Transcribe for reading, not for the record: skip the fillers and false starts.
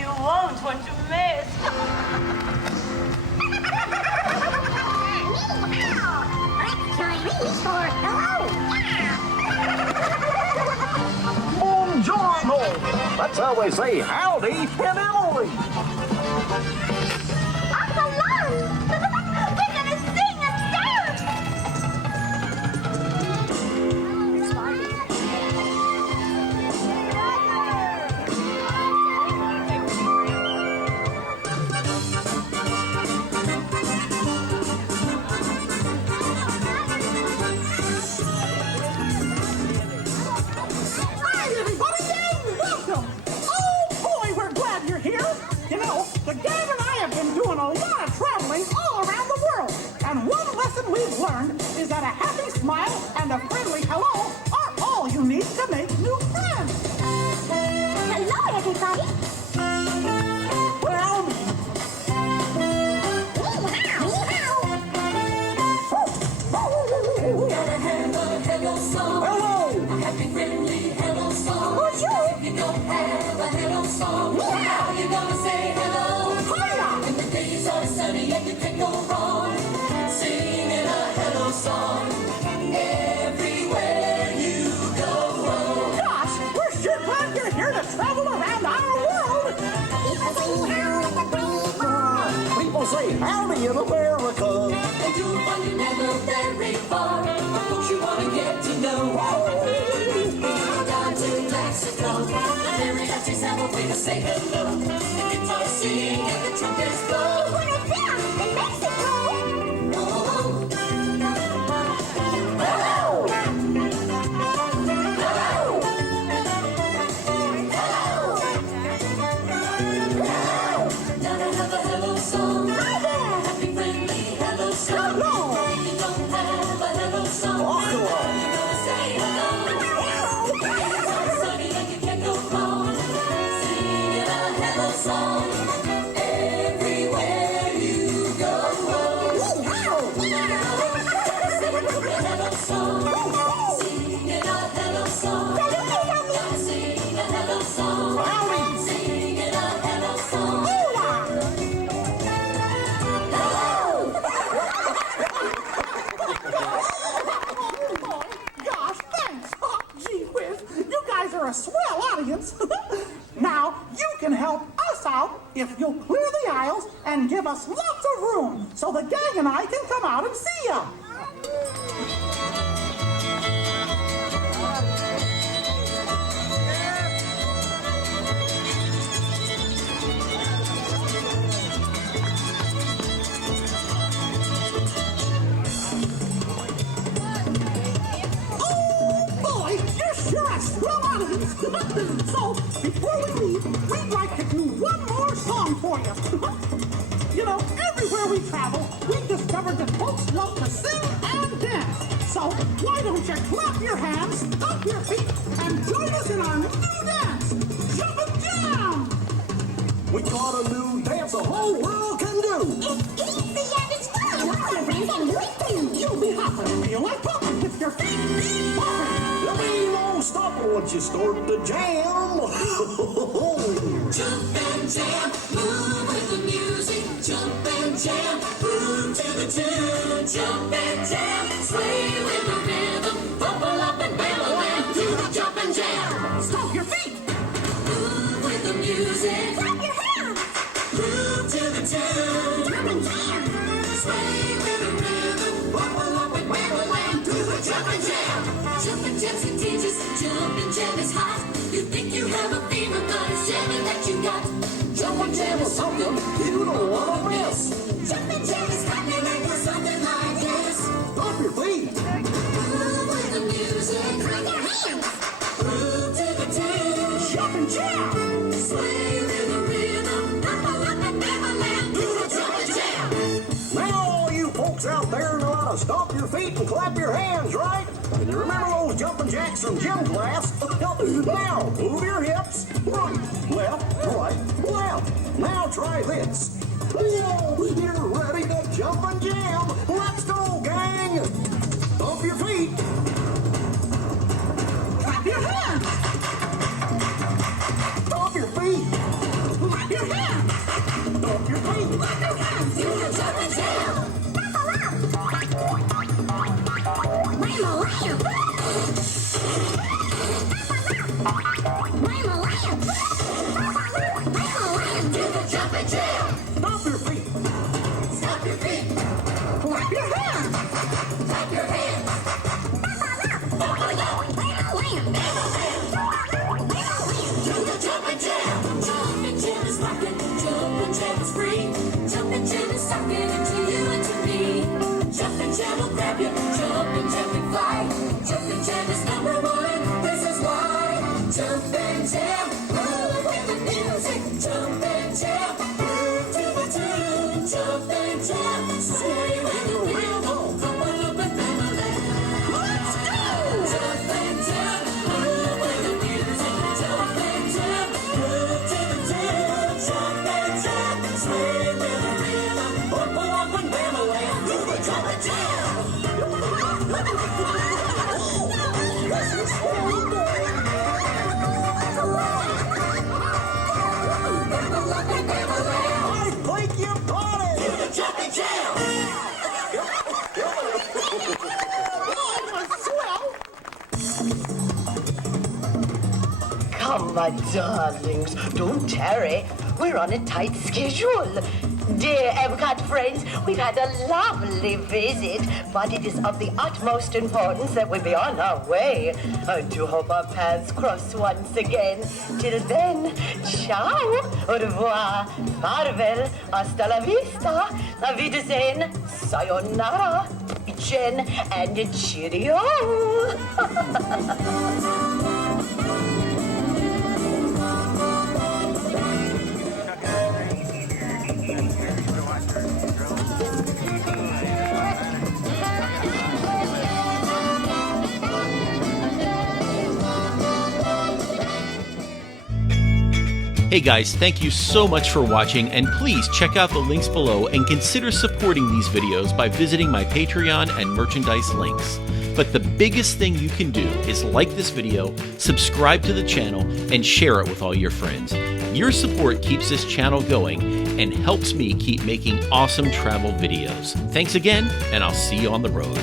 you won't want to miss. That's Chinese for hello. Buongiorno! That's how they say howdy in Italy. Hello. We're gonna sing and dance. Hi, everybody, and welcome! Oh, boy, we're glad you're here. You know, the gang and I have been doing a lot of traveling all around the world. And one lesson we've learned is that a happy smile and a friendly hello are all you need to make new friends. Hello, everybody. Well, Gotta have a hello song. hello! A happy, friendly hello song. Bonjour. If you don't have a hello song, how you gonna say hello? Hiya! When the days are sunny and you can't go wrong, singing a hello song everywhere you go. Gosh, we're sure glad you're here to travel around our world. People say howdy in America. And you'll find you're never very far. Folks you wanna get to know. Down to Mexico, the mariachis have a way to say hello. The guitars sing and the trumpets blow. We're down in Mexico. Oh, gotta have a hello song. Happy, friendly hello song. Hello. If you don't have a hello song, how you gonna say hello? Days are sunny and you can't go wrong, singing a hello song everywhere you go. Singing a hello song, singing a hello song. Gotta sing a hello song, singing a hello song. Gosh, thanks! Oh, gee whiz, you guys are a swell audience. Now, you can help us out if you'll clear the aisles and give us lots of room so the gang and I can come out and see you. Oh, boy, you're sure a swell audience. So, before we leave, we'd like to do one more song for you. You know, everywhere we travel, we discovered that folks love to sing and dance. So, why don't you clap your hands, stomp your feet, and join us in our new dance, Jumpin Jam! We got a new dance the whole world can do. It's easy and it's fun. All your friends can do it too. You'll be hopping and feel like popping with your feet bopping. There'll be no stopping once you start the jam. Jump and jam, move with the music. Jump and jam, move to the tune. Jump and jam, sway with the rhythm. Bubble up and wiggle and do the jump and jam. Stomp your feet. Move with the music. Clap your hands. Move to the tune. Jump and jam. Sway with the rhythm. Bubble up and wiggle and do the jump and jam. Jump and jam's contagious. Jump and jam is hot. You think you have a fever, but it's jamming that you got. Jump and jam is something You don't want to miss. Jump and jam is happening and do something like this. Stomp your feet. Move with the music. Clap your hands. Move to the tune. Jump and jam. Sway with the rhythm. Bubble up and wiggle and do the jump and jam. Now all you folks out there know how to stomp your feet and clap your hands, right? And you remember those jumping jacks from gym class? Now move your hips. Right, left, right, left. Now try this. Whoa, you're ready to jump and jam. Let's go, gang. Stomp your feet. Clap your hands. Stomp your feet. Clap your feet. Clap your hands, do the Jumpin Jam. Do the Jumpin Jam. Stomp your feet. Stomp your feet. Clap your hands. Clap your hands. Do the Jumpin Jam. Jumpin Jam is rockin'. Jumpin Jam is free. Jumpin Jam is talking to you and to me. Jumpin Jam will grab you. Jumpin Jam can fly. Jumpin Jam is number one. This is why. Jumpin Jam, move with the music. Jumpin Jam, move to the tune. Jumpin Jam, sway with the wheel. Come on, Jumpin family. Let's go! Jumpin Jam, move with the music. Jumpin Jam, move to the tune. Jumpin Jam, sway with the rhythm. Up and family, do the Jumpin Jam. I think you got it. Do the Jumpin Jam. Come, my darlings, don't tarry. We're on a tight schedule. Dear EPCOT friends, we've had a lovely visit, but it is of the utmost importance that we be on our way. I do hope our paths cross once again. Till then, ciao, au revoir, farewell, hasta la vista, auf Wiedersehen, sayonara, Jen, and cheerio. Hey guys, thank you so much for watching, and please check out the links below and consider supporting these videos by visiting my Patreon and merchandise links. But the biggest thing you can do is like this video, subscribe to the channel, and share it with all your friends. Your support keeps this channel going and helps me keep making awesome travel videos. Thanks again, and I'll see you on the road.